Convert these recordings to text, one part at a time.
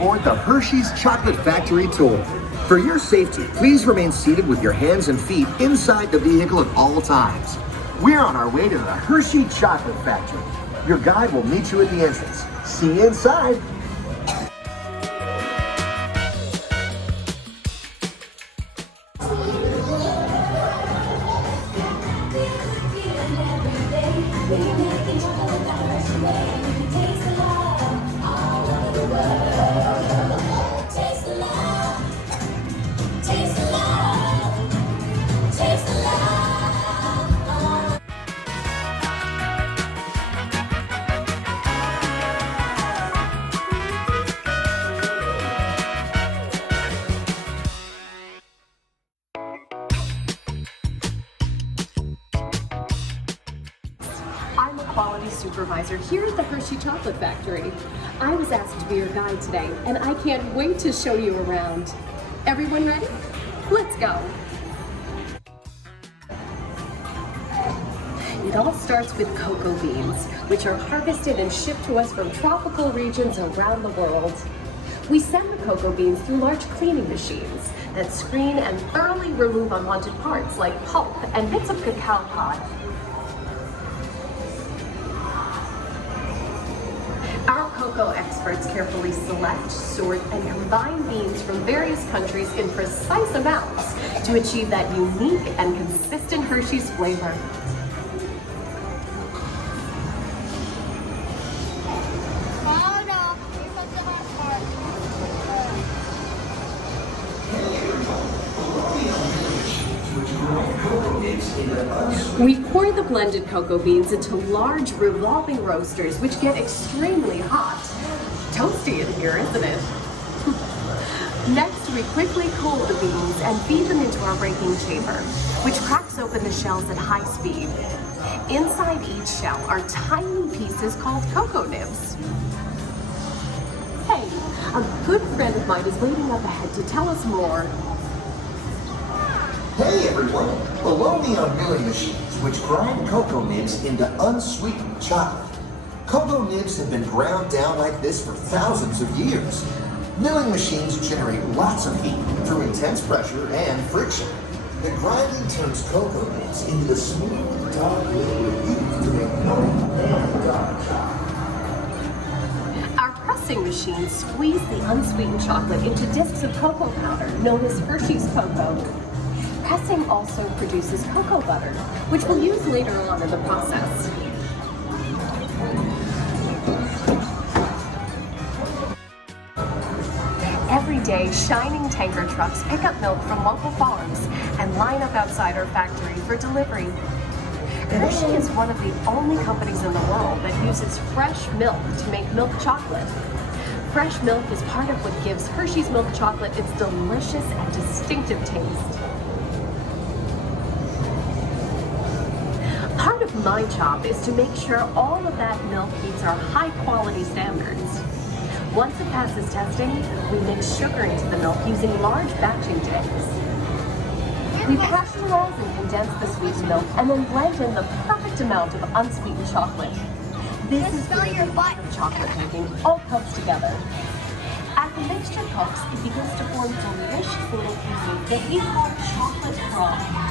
aboard the Hershey's Chocolate Factory tour. For your safety, please remain seated with your hands and feet inside the vehicle at all times. We're on our way to the Hershey Chocolate Factory. Your guide will meet you at the entrance. See you inside. I'm a quality supervisor here at the Hershey Chocolate Factory. I was asked to be your guide today, and I can't wait to show you around. Everyone ready? Let's go. It all starts with cocoa beans, which are harvested and shipped to us from tropical regions around the world. We send the cocoa beans through large cleaning machines that screen and thoroughly remove unwanted parts like pulp and bits of cacao pod. Our cocoa experts carefully select, sort, and combine beans from various countries in precise amounts to achieve that unique and consistent Hershey's flavor. We pour the blended cocoa beans into large revolving roasters, which get extremely hot. Toasty in here, isn't it? Next, we quickly cool the beans and feed them into our breaking chamber, which cracks open the shells at high speed. Inside each shell are tiny pieces called cocoa nibs. Hey, a good friend of mine is waiting up ahead to tell us more. Hey everyone, below me are milling machines which grind cocoa nibs into unsweetened chocolate. Cocoa nibs have been ground down like this for thousands of years. Milling machines generate lots of heat through intense pressure and friction. The grinding turns cocoa nibs into the smooth, dark liquid used to make milk and dark chocolate. Our pressing machines squeeze the unsweetened chocolate into discs of cocoa powder known as Hershey's cocoa. Pressing also produces cocoa butter, which we'll use later on in the process. Every day, shining tanker trucks pick up milk from local farms and line up outside our factory for delivery. Hershey is one of the only companies in the world that uses fresh milk to make milk chocolate. Fresh milk is part of what gives Hershey's milk chocolate its delicious and distinctive taste. Part of my job is to make sure all of that milk meets our high quality standards. Once it passes testing, we mix sugar into the milk using large batching tanks. We pasteurize and condense the sweetened milk and then blend in the perfect amount of unsweetened chocolate. This is where the art of chocolate making all comes together. As the mixture cooks, it begins to form delicious little pieces that we call chocolate froth.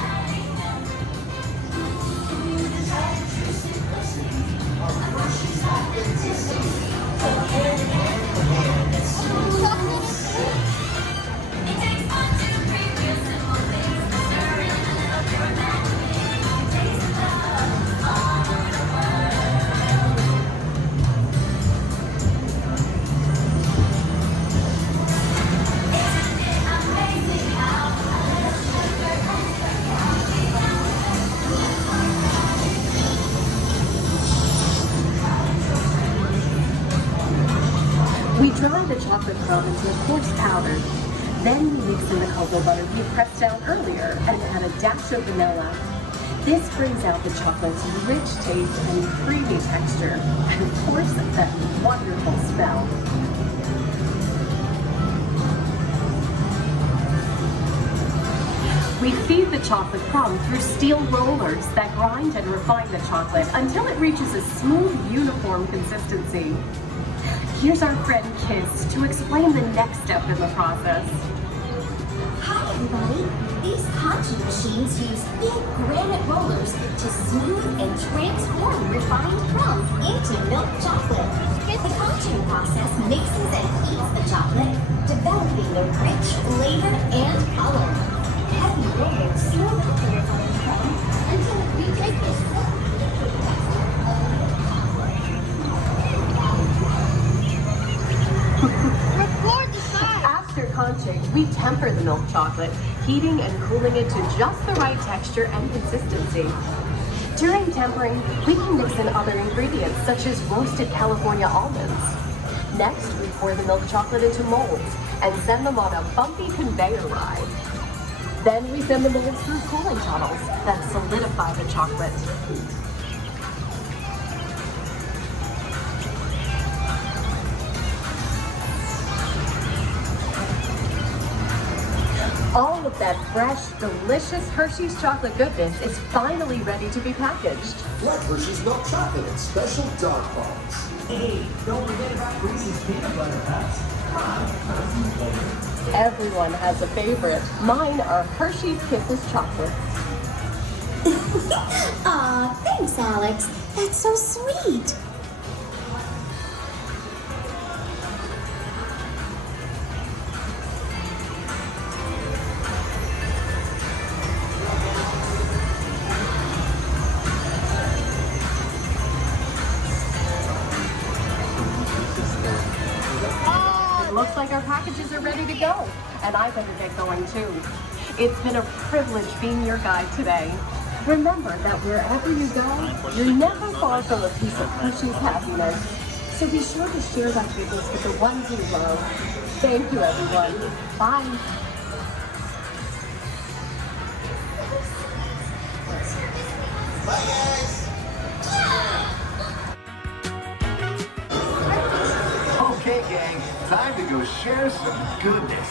We dry the chocolate froth into a coarse powder. Then we mix in the cocoa butter we pressed down earlier and add a dash of vanilla. This brings out the chocolate's rich taste and creamy texture, and of course, that wonderful smell. We feed the chocolate crumb through steel rollers that grind and refine the chocolate until it reaches a smooth, uniform consistency. Here's our friend Kiss to explain the next step in the process. Hi everybody! These conchu machines use big granite rollers to smooth and transform refined crumbs into milk chocolate. The conchu process mixes and heats the chocolate, developing the rich flavor and color. Heavy rollers slowly the refined crumbs until it reaches this After conching, we temper the milk chocolate, heating and cooling it to just the right texture and consistency. During tempering, we can mix in other ingredients such as roasted California almonds. Next, we pour the milk chocolate into molds and send them on a bumpy conveyor ride. Then we send the molds through cooling tunnels that solidify the chocolate. All of that fresh, delicious Hershey's chocolate goodness is finally ready to be packaged. Like Hershey's milk chocolate in special dark balls. Hey, don't forget about Reese's peanut butter cups. Everyone has a favorite. Mine are Hershey's Kisses chocolates. Aw, thanks, Alex. That's so sweet. Looks like our packages are ready to go, and I better get going too. It's been a privilege being your guide today. Remember that wherever you go, you're never far from a piece of Hershey's happiness. So be sure to share that goodness with the ones you love. Thank you, everyone. Bye. Bye, guys. Okay, gang, time to go share some goodness.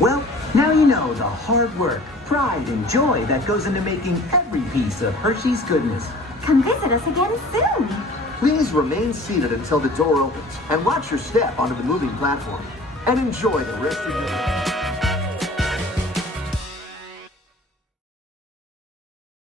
Well, now you know the hard work, pride, and joy that goes into making every piece of Hershey's goodness. Come visit us again soon. Please remain seated until the door opens and watch your step onto the moving platform. And enjoy the rest of your day.